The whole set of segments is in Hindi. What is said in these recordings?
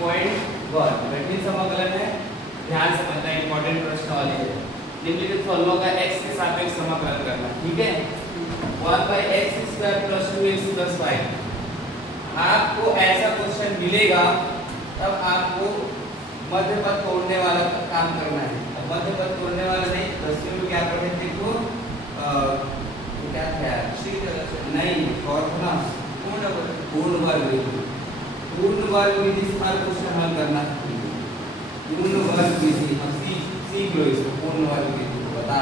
9.1 कठिन समाकलन है। ध्यान से समझना, इंपॉर्टेंट प्रश्न वाली है। निम्नलिखित फलनों का x के सापेक्ष समाकलन करना, ठीक है। 1/x² + 2x + 5। आपको ऐसा क्वेश्चन मिलेगा तब आपको मध्य पद तोड़ने वाला काम करना है। अब मध्य पद तोड़ने वाला नहीं, 10वीं में क्या पढ़े थे को क्या था नहीं और था पूर्ण वर्ग विधि। पूर्ण वर्ग विधि से हर क्वेश्चन हल करना है। पूर्ण वर्ग विधि हम सीख लो इसको, पूर्ण वर्ग विधि को बता,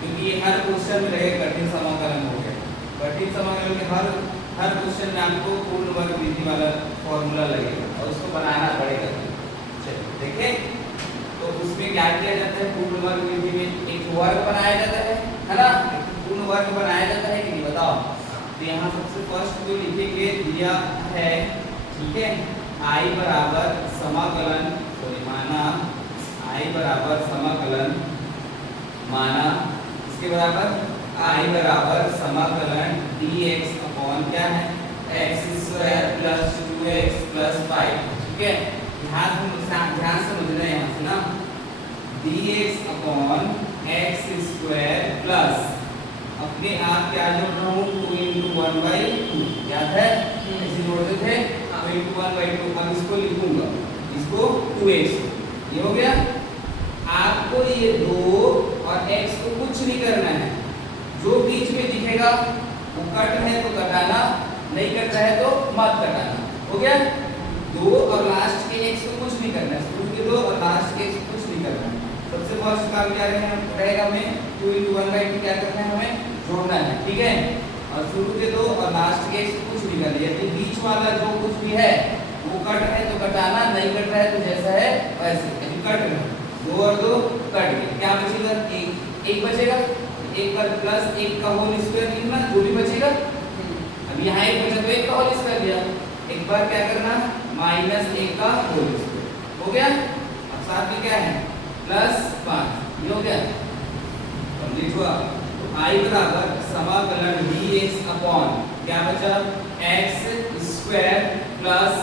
क्योंकि ये हर क्वेश्चन में रहेगा। कठिन समाकलन हो गया, कठिन समाकलन के हर क्वेश्चन में आपको पूर्ण वर्ग विधि वाला फॉर्मूला लगेगा और उसको बनाना पड़ेगा। चलिए देखें, तो उसमें क्या किया जाता है? पूर्ण वर्ग विधि में एक वर्ग बनाया जाता है ना। पूर्ण वर्ग बनाया जाता है कि नहीं बताओ। तो यहाँ सबसे फर्स्ट जो लिखेंगे दिया है, ठीक है, I बराबर समाकलन, सॉरी माना I बराबर समाकलन, माना इसके बराबर I बराबर समाकलन dx अपॉन क्या है x² + 2x + 5, ठीक है। ध्यान से समझना है यहाँ से ना, dx अपॉन x² प्लस अपने आप क्या जोड़ रहा हूँ 2 × 1/2, याद है ऐसे जोड़ते थे 2 × 1/2। अब इसको लिखूंगा, इसको 2x, ये हो गया। आपको ये 2 और x को कुछ नहीं करना है, जो बीच में दिखेगा वो कट है तो कटाना, नहीं कट रहा है तो मत कटाना, हो गया। 2 और लास्ट के x को कुछ नहीं करना है, शुरू के 2 और लास्ट के x को कुछ नहीं करना है। सबसे फर्स्ट काम क्या रहेगा, हमें 2 × 1/2 क्या करना है, हमें जोड़ना है, ठीक है। और शुरू के 2 और लास्ट के x को कुछ नहीं करना, यदि बीच वाला जो कुछ भी है वो कट है तो कटाना, नहीं कट रहा है तो जैसा है वैसे कट रहा। 2 और 2 कट गए, क्या बचेगा? 1 बचेगा। 1 पर प्लस 1 का होल स्क्वायर लिखना, जो भी बचेगा। अब यहाँ 1 बचा तो 1 का होल स्क्वायर लिया, एक बार क्या करना -1 का होल स्क्वायर, हो गया। अब साथ में क्या है +5, ये हो गया, कंप्लीट हुआ। तो I बराबर समाकलन dx अपॉन क्या बचा x² प्लस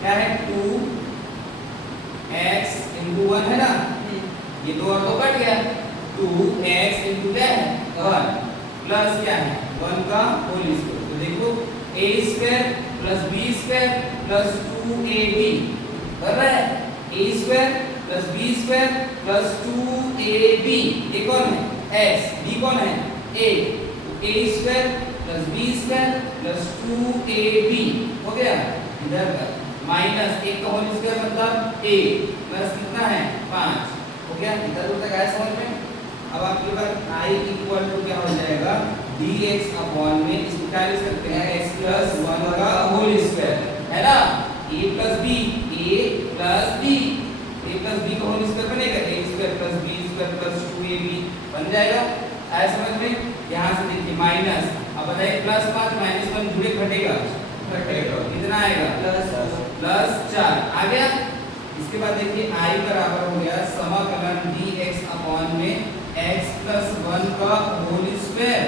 क्या है 2x × 1 है ना, ये 2 और 2 कट गया, 2x × क्या है 1 प्लस क्या है 1 का होल स्क्वायर। तो देखो a² + b² + 2ab कर रहा है, a² + b² + 2ab, ये कौन है x, b कौन है a, तो a² + b² + 2ab हो गया। इधर -1 का होल स्क्वायर मतलब a प्लस कितना है 5, हो गया। इधर तक आया समझ में। अब आपके पास I = क्या हो जाएगा dx अपॉन में इसको क्या लिख सकते हैं x + 1 का होल स्क्वायर, है ना। a + b, a + b, a + b का होल स्क्वायर बनेगा, a² + b² + 2ab बन जाएगा। आया समझ में। यहाँ से देखिए माइनस, अब बताइए +5 -1 जुड़े घटेगा, कितना आएगा +4 आ गया। इसके बाद देखिए I बराबर हो गया समाकलन dx अपॉन में x + 1 का होल स्क्वायर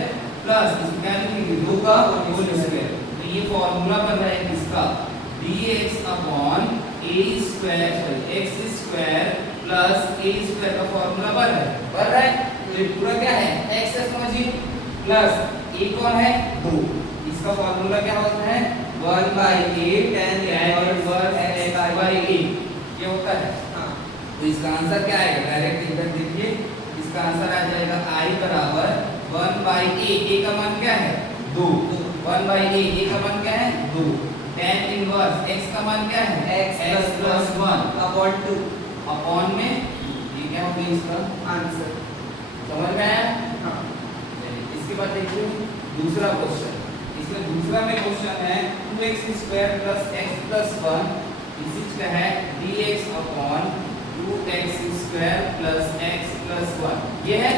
प्लस इसको क्या लिखेंगे 2 का होल स्क्वायर। तो ये फॉर्मूला बन रहा है किसका, dx upon x² plus a² का फॉर्मूला बन रहा है। तो ये पूरा क्या है x है समझिए, प्लस a कौन है 2, इसका फॉर्मूला क्या होता है 1/8 tan x/a, ये होता है। तो इसका आंसर क्या आएगा, डायरेक्ट इधर देखिए, इसका आंसर आ जाएगा I बराबर 1/a, a का मान क्या है 2, 1/a, a का मान क्या है 2, tan इनवर्स x का मान क्या है x + 1 अपॉन 2, अपॉन में ये क्या होगा इसका आंसर, समझ में आया। हाँ, इसके बाद देखिए दूसरा क्वेश्चन। इसमें दूसरा में क्वेश्चन है 2x² + x + 1, इसी का है dx अपॉन 2x² + x + 1, ये है।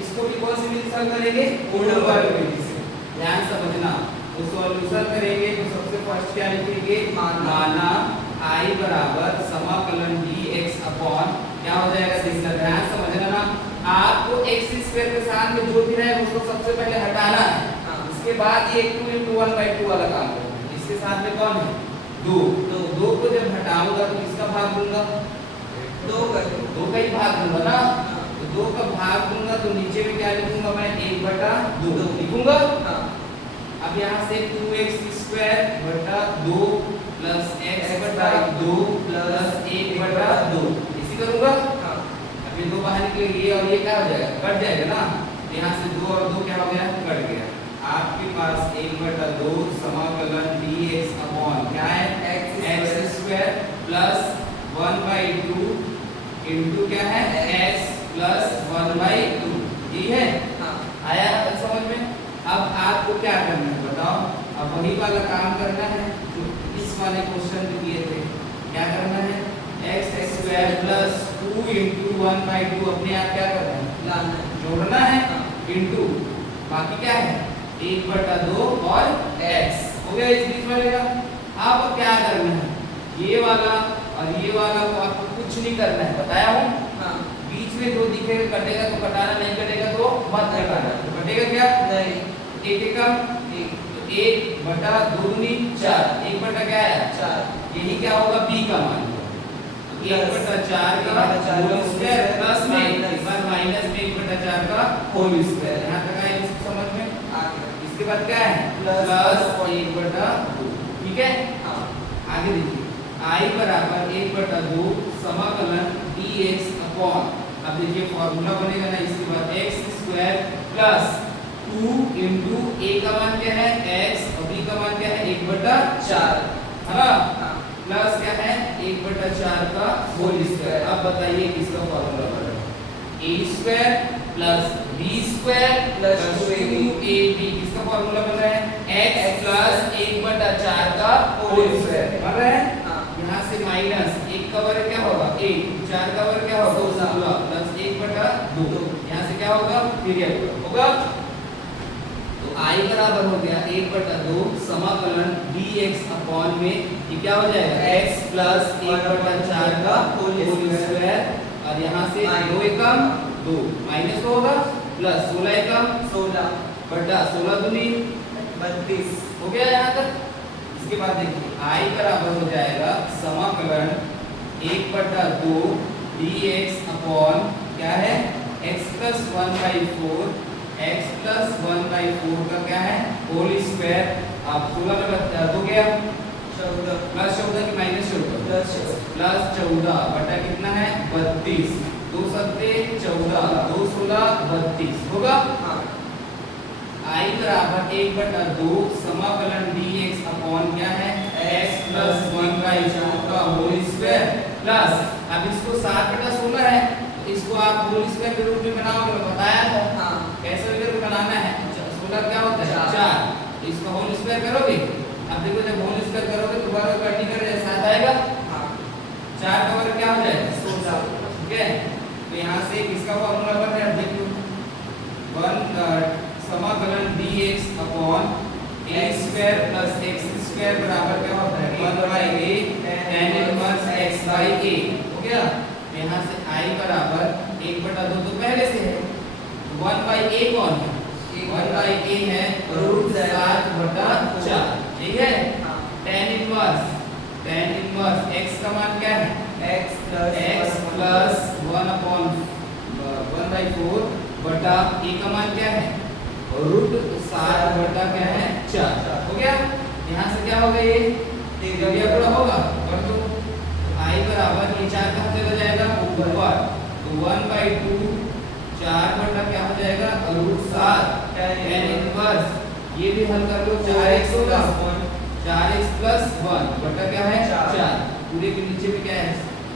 इसको भी कौन सी विधि से करेंगे, पूर्ण वर्ग विधि से। ध्यान समझना, तो सॉल्यूशन करेंगे तो सबसे फर्स्ट क्या लिखेंगे माना I बराबर समाकलन dx अपॉन क्या हो जाएगा, ध्यान समझना ना, आपको x² के साथ में जो भी रहे उसको सबसे पहले हटाना है, उसके बाद ये 2 × 1/2 वाला काम करो। इसके साथ में कौन है 2 तो 2 को जब हटाऊंगा तो किसका भाग दूंगा? 2 का ही भाग दूंगा ना। तो 2 का भाग दूंगा तो नीचे में क्या लिखूंगा मैं? 1/2 लिखूंगा। अब यहाँ से 2x² 2 प्लस x/2 प्लस 1/2 इसी करूंगा। अब ये 2 बाहर निकलेंगे, ये और ये क्या हो जाएगा? कट जाएगा ना। यहाँ से 2 और 2 क्या हो गया? कट गया। आपके पास 1/2 समाकलन dx अपॉन क्या है? x² प्लस 1/2 इंटू क्या है? x प्लस 1/2 ये है। आया समझ में? अब आपको क्या करना है बताओ? अब वही वाला काम करना है जो इस वाले क्वेश्चन में किए थे। क्या करना है? x² प्लस 2 इंटू 1/2 अपने आप क्या करना है? लाना है, जोड़ना है इंटू बाकी क्या है? 1/2 और x हो गया इस बीच वाले का। अब क्या करना है? ये वाला और ये वाला को आपको कुछ नहीं करना है, बताया हूँ। बीच में जो दिखेगा कटेगा तो कटाना, नहीं कटेगा तो मत कटाना। तो कटेगा क्या? नहीं, एक एकम 1/2 दूनी 4 1 क्या है? 4 यही क्या होगा? b का मान 1/4 का होल स्क्वायर प्लस में एक बार माइनस में 1/4 का होल स्क्वायर। यहाँ तक आए इसको समझ में? इसके बाद क्या है? प्लस 1/2 ठीक है। आगे देखिए i बराबर 1/2 समाकलन dx अपॉन, अब देखिए फॉर्मूला बनेगा ना इसके बाद x² प्लस 2 इंटू a का मान क्या है? x और b का मान क्या है? 1/4 है ना। प्लस क्या है? 1/4 का होल स्क्वायर। अब बताइए किसका फॉर्मूला बनेगा? a² plus b² plus 2ab किसका फॉर्मूला बन रहा है? x प्लस 1/4 का होल स्क्वायर बन रहा है। यहाँ से माइनस 1 का वर्ग क्या होगा? 1 4 का वर्ग क्या होगा? 16 प्लस 1/2 यहाँ से क्या होगा? पीरियड होगा। तो i बराबर हो गया 1/2 समाकलन dx अपॉन में ये क्या हो जाएगा? x प्लस 1/4 का होल स्क्वायर और यहाँ से 2 एकम 2 माइनस होगा प्लस 16 एकम 16 बटा 16 दूनी 32 हो गया यहाँ तक। इसके बाद देखिए i बराबर हो जाएगा समाकलन 1/2 dx अपॉन क्या है? x प्लस 1/4 x प्लस 1/4 का क्या है? Whole square. आप 16 में बता दो क्या? 14 प्लस 14 की माइनस 14 प्लस 14 बटा कितना है? 32 2 सत्ते 14 2 16 32 होगा। i बराबर 1/2 समाकलन dx अपॉन क्या है? x प्लस 1/4 का होल स्क्वायर प्लस, अब इसको 7/16 है तो इसको आप होल स्क्वायर के रूप में बनाओगे, मैं बताया था। कैसे करके बनाना है? 16 क्या होता है? 4 तो इसका होल स्क्वायर करोगे। अब देखो जब होल स्क्वायर करोगे तो वर्ग कटनी करे 7 आएगा। 4 का वर्ग क्या हो जाएगा? 16 ठीक है। तो यहाँ से किसका फॉर्मूला बन रहा है? देखो 1 समाकलन dx upon a² plus x² बराबर क्या होता है? 1/a tan इनवर्स x/a हो गया। यहाँ से i बराबर 1/2 तो पहले से है, 1/a कौन है? 1/a है √7/4 ठीक है। tan इनवर्स x का मान क्या है? x प्लस 1/4 बटा a का मान क्या है? √7 बटा क्या है? 4 हो गया। यहाँ से क्या होगा? ये जब ये पूरा होगा कर दो i बराबर ये 4 कहाँ चला जाएगा? ऊपर तो 1/2 4 बटा क्या हो जाएगा? √7 tan इनवर्स ये भी हल कर लो 4x होगा 4x प्लस 1 बटा क्या है? 4 पूरे के नीचे में क्या है?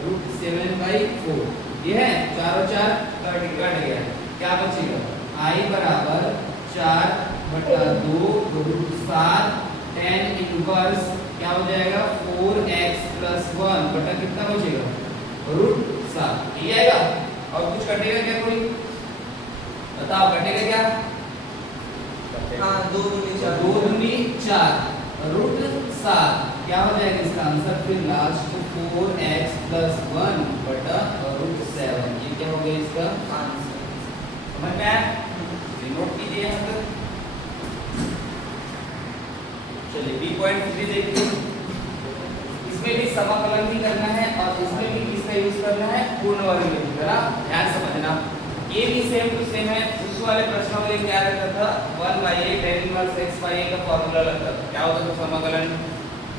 √7/4 ये है 4 और 4 कट गया। क्या बचेगा? i बराबर 4/2 √7 tan इनवर्स क्या हो जाएगा? 4x प्लस 1 बटा कितना बचेगा? √7 ये आएगा। और कुछ कटेगा क्या? कोई बताओ कटेगा क्या? 2 दूनी 4 √7 क्या हो जाएगा इसका आंसर? फिर लास्ट को 4x प्लस 1 बटा √7 ये क्या हो गया इसका आंसर? समझ में आया? नोट कीजिए यहाँ तक। चलिए b.3 देखिए इसमें भी समाकलन ही करना है और इसमें भी किसका यूज करना है, पूर्ण वर्ग में, जरा ध्यान समझना। ये भी सेम टू सेम है, उस वाले प्रश्नों में क्या रहता था, 1/a tan इनवर्स x/a का फार्मूला लगता था। क्या होता था समाकलन,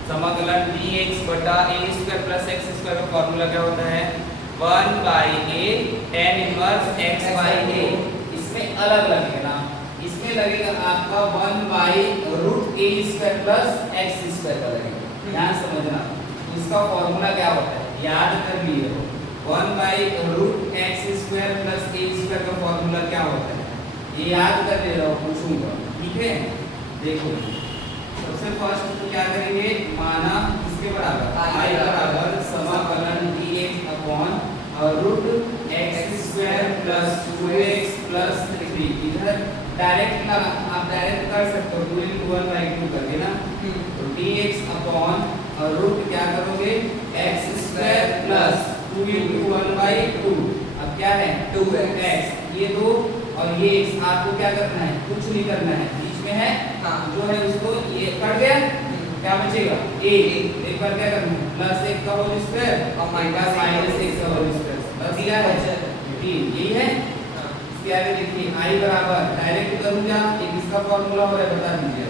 समाकलन dx बटा a square plus x square का फार्मूला क्या होता है, 1/a tan इनवर्स x/a। इसमें अलग लगेगा, इसमें लगेगा आपका 1/√a square plus x square का लगेगा। ध्यान समझना, इसका फॉर्मूला क्या होता है, याद कर लिए हो, 1/√x square plus a square का फॉर्मूला क्या होता है, ये याद कर ले रहा हूँ, पूछूंगा, ठीक है। देखो सबसे फर्स्ट तो क्या करेंगे, माना इसके बराबर i बराबर समाकलन dx upon √x square plus 2x plus 3। इधर डायरेक्ट ना, आप डायरेक्ट कर सकते हो, 2 into 1/2 करके ना, तो dx अपॉन रूट क्या करोगे, x स्क्वायर प्लस 2 into 1/2। अब क्या है 2x, ये 2 और ये x, आपको क्या करना है, कुछ नहीं करना है, बीच में है जो है उसको ये कट गया, क्या बचेगा a। एक बार क्या करना है, प्लस 1 का होल स्क्वायर और माइनस 1 का होल स्क्वायर, बस दिया है 3, यही है। इसके आगे देखिए i बराबर, डायरेक्ट करूंगा, एक इसका फार्मूला हो रहा है, बता दीजिए,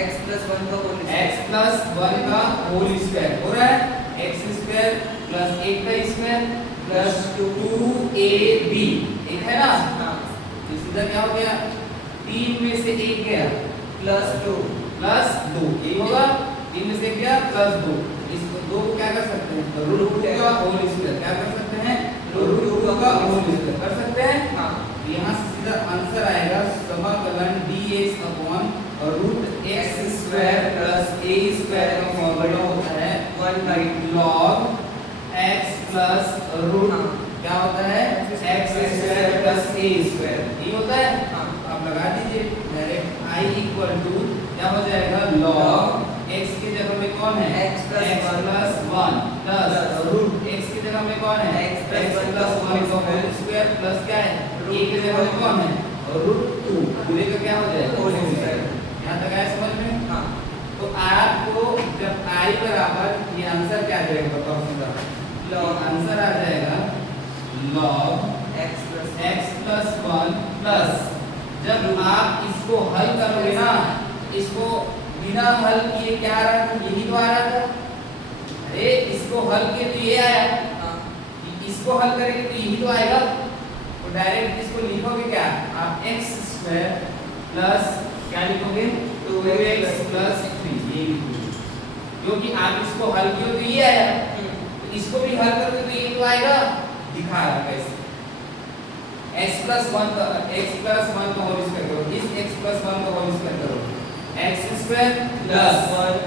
x प्लस 1 का होल स्क्वायर हो रहा है, x स्क्वायर प्लस 1 का स्क्वायर प्लस 2ab, एक है ना, तो सीधा क्या हो गया, 3 में से 1 गया प्लस 2, ये होगा, 3 में से 1 गया प्लस 2, इसको 2 को क्या कर सकते हैं, रूट का होल स्क्वायर, क्या कर सकते हैं, रूट का होल स्क्वायर कर सकते हैं। हाँ, यहाँ से सीधा आंसर आएगा समाकलन dx upon √x square plus a square का फॉर्मूला होता है 1/log x प्लस रूट क्या होता है, x square plus a square, ये होता है। आप लगा दीजिए डायरेक्ट, i इक्वल टू क्या हो जाएगा, log x की जगह में कौन है, x plus 1 plus root x की जगह में कौन है, x प्लस 1 का होल स्क्वायर प्लस क्या है, a की जगह में कौन है, √2, पूरे का क्या हो जाएगा होल स्क्वायर। यहाँ तक आया समझ में। हाँ, तो आपको जब i बराबर, ये आंसर क्या जाएगा बताओ सीधा, log आंसर आ जाएगा log x प्लस 1 प्लस, जब आप इसको हल करोगे ना, इसको बिना हल किए क्या आ रहा था, यही तो आ रहा था, अरे इसको हल किए तो ये आया, इसको हल करेंगे तो यही तो आएगा, तो डायरेक्ट इसको लिखोगे क्या, आप x स्क्वायर प्लस क्या लिखोगे, 2x प्लस 3, ये लिखोगे, क्योंकि आप इसको हल किए तो ये आया, तो इसको भी हल करोगे तो ये तो आएगा। दिखा रहा कैसे, x प्लस 1 का होल स्क्वायर करो, इस x प्लस 1 का होल स्क्वायर करो, x स्क्वायर प्लस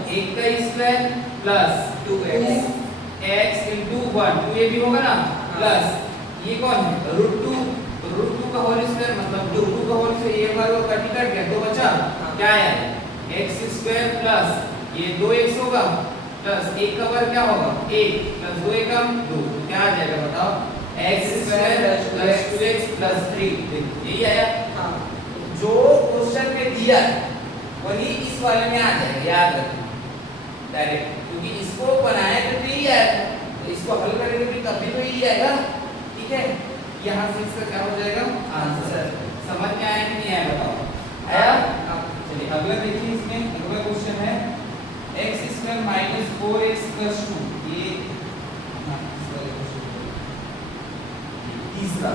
1 का स्क्वायर प्लस 2x into 1, 2 ये भी होगा ना, प्लस ये कौन है, √2 का होल स्क्वायर मतलब 2 का होल स्क्वायर, ये बार वो कट गया, 2 बचा, क्या है x स्क्वायर प्लस ये 2x होगा प्लस 1 का वर्ग क्या होगा 1 प्लस 2 एकम 2, क्या आ जाएगा बताओ, x square plus 2x plus 3, यही आया। हाँ, जो क्वेश्चन में दिया है वही इस वाले में आ जाएगा, याद रखना डायरेक्ट, क्योंकि इसको बनाया तो यही आया था, तो इसको हल करेंगे भी तब भी तो यही आएगा, ठीक है। यहाँ से इसका क्या हो जाएगा आंसर, समझ में आया कि नहीं आया बताओ, आया। चलिए अगला देखिए, इसमें अगला क्वेश्चन है x square minus 4x plus 2, ये तीसरा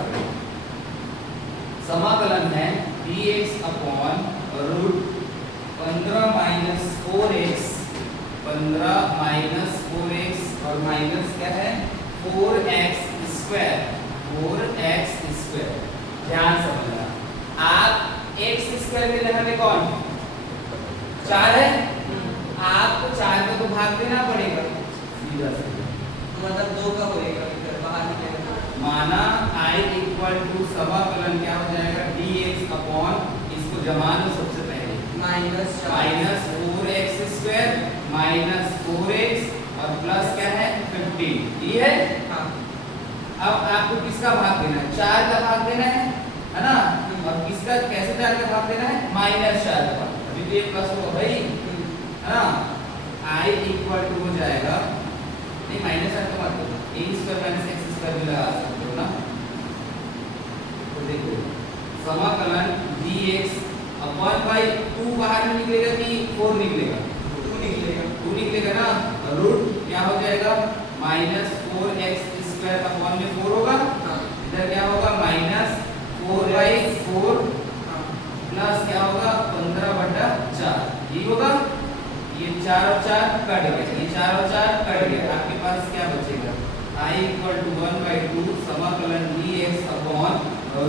समाकलन है dx upon root 15 minus 4x और माइनस क्या है 4x स्क्वायर। ध्यान समझना, आप x स्क्वायर की जगह में कौन 4 है, आपको 4 को तो भाग देना पड़ेगा सीधा सीधा, मतलब 2 का होएगा, इधर बाहर निकलेगा, माना i इक्वल टू समाकलन क्या हो जाएगा dx अपॉन, इसको जमा लो सबसे पहले, minus 4x square minus 4x और प्लस क्या है 15, ये है। हाँ, अब आपको किसका भाग देना है, 4 का भाग देना है ना, और किसका कैसे 4 का भाग देना है, माइनस 4 का भाग, अभी तो ये प्लस होगा भाई, है ना। i इक्वल टू हो जाएगा नहीं माइनस आर तो मत करो, ए स्क्वायर माइनस एक्स स्क्वायर भी लगा सकते हो ना। तो देखो समाकलन dx अपॉन बाई 2 बाहर में निकलेगा कि 4 निकलेगा? 2 निकलेगा ना। रूट क्या हो जाएगा माइनस 4x स्क्वायर अपॉन में 4 होगा। इधर क्या होगा माइनस 4/4 प्लस क्या होगा 15/4 ये होगा। ये 4 और 4 कट गए, ये 4 और 4 कट गए। आपके पास क्या बचेगा I = 1/2 समाकलन dx अपॉन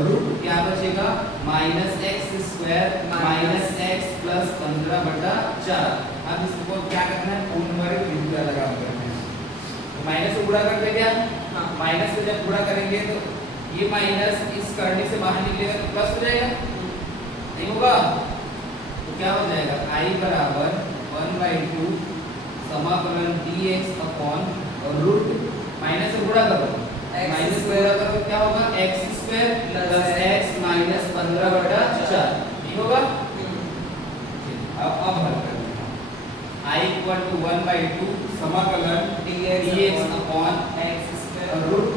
रूट क्या बचेगा minus x square minus x plus 15/4। अब इसको क्या करना है पूर्ण वर्ग बिंदु लगा करना है। तो माइनस से गुणा करते क्या? हाँ माइनस से जब गुणा करेंगे तो ये माइनस इस करने से बाहर निकलेगा तो प्लस हो जाएगा, नहीं होगा? तो क्या हो जाएगा I बराबर 1/2 समाकलन dx अपॉन रूट माइनस से गुणा करो, माइनस से गुणा करो क्या होगा x square plus x minus 15/4 ये होगा। अब हल करते हैं। I = 1/2 समाकलन dx upon x square root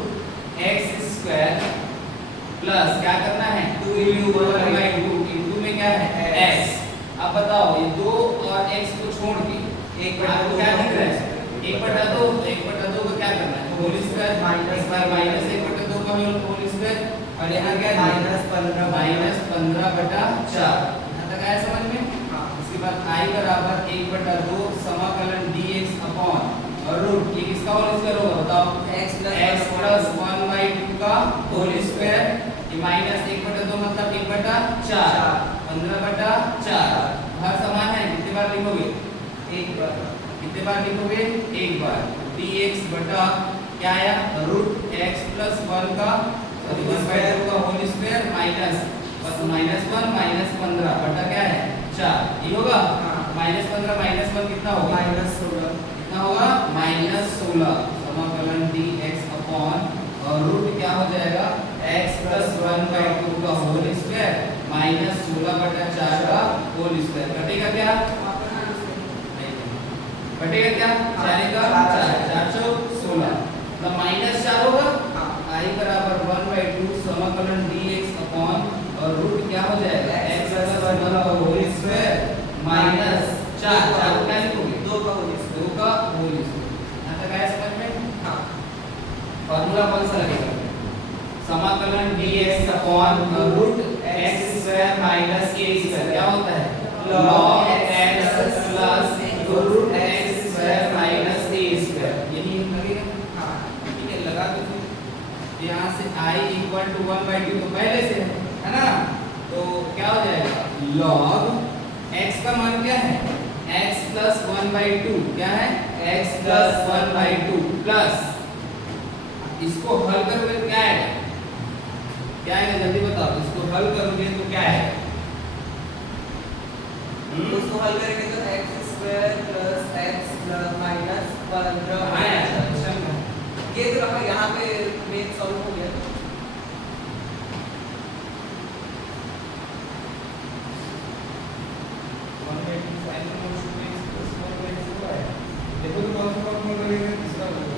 x square plus क्या करना है 2 * 1/2 इनटू में क्या है x। अब बताओ ये 2 और x को छोड़ के 1/2 क्या दिख रहा है 1/2 1/2 को क्या करना है होल स्क्वायर माइनस 1/2 का होल स्क्वायर और यहाँ क्या माइनस 15/4 यहाँ तक आया समझ में। इसके बाद I बराबर 1/2 समाकलन dx अपॉन और रूट ये किसका होल स्क्वायर होगा बताओ x प्लस 1/2 का होल स्क्वायर। ये माइनस 1/2 मतलब 1/4 15/4 हर समान है। कितने बार लिखोगे एक बार। कितने बार लिखोगे एक बार। dx बटा क्या आया रूट x प्लस 1 का 1/2 का होल स्क्वायर माइनस 1 माइनस 15 बटा क्या है 4 ये होगा। माइनस 15 माइनस 1 कितना होगा -16 कितना होगा -16 समाकलन dx अपॉन और रूट क्या हो जाएगा x प्लस 1/2 का होल स्क्वायर माइनस 16/4 का होल स्क्वायर कटेगा क्या कटेगा क्या 4 का 416 मतलब -4 होगा। I बराबर 1/2 समाकलन dx अपॉन और रूट क्या हो जाएगा x प्लस 1 का होल स्क्वायर माइनस 4 क्या लिखोगे 2 का होल स्क्वायर। यहाँ तक आया समझ में। हाँ फॉर्मूला कौन सा लगेगा समाकलन dx upon root x square minus a square क्या होता है log x plus root x square minus a square यही लगेगा। हाँ ठीक है लगा दो फिर यहाँ से I = 1/2 तो पहले से है ना। तो क्या हो जाएगा log x का मान क्या है x प्लस 1/2 क्या है x प्लस 1/2 प्लस इसको हल करोगे तो क्या आएगा जल्दी बताओ। इसको हल करोगे तो क्या आएगा उसको हल करेंगे तो x square plus x plus minus 15 ये तो रहा यहाँ पे मेन सॉल्व हो गया। देखो तो कौन सा फॉर्मूला लगेगा किसका लगेगा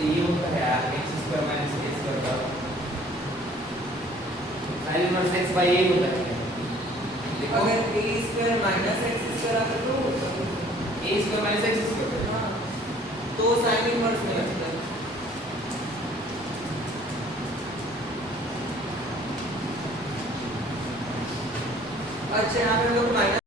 ये होता है यार x square minus a square का sin inverse x by a होता है। अगर a square minus x square अगर तो a square minus x square हाँ तो sin इनवर्स में लगता है। अच्छा यहाँ पे हम लोग माइनस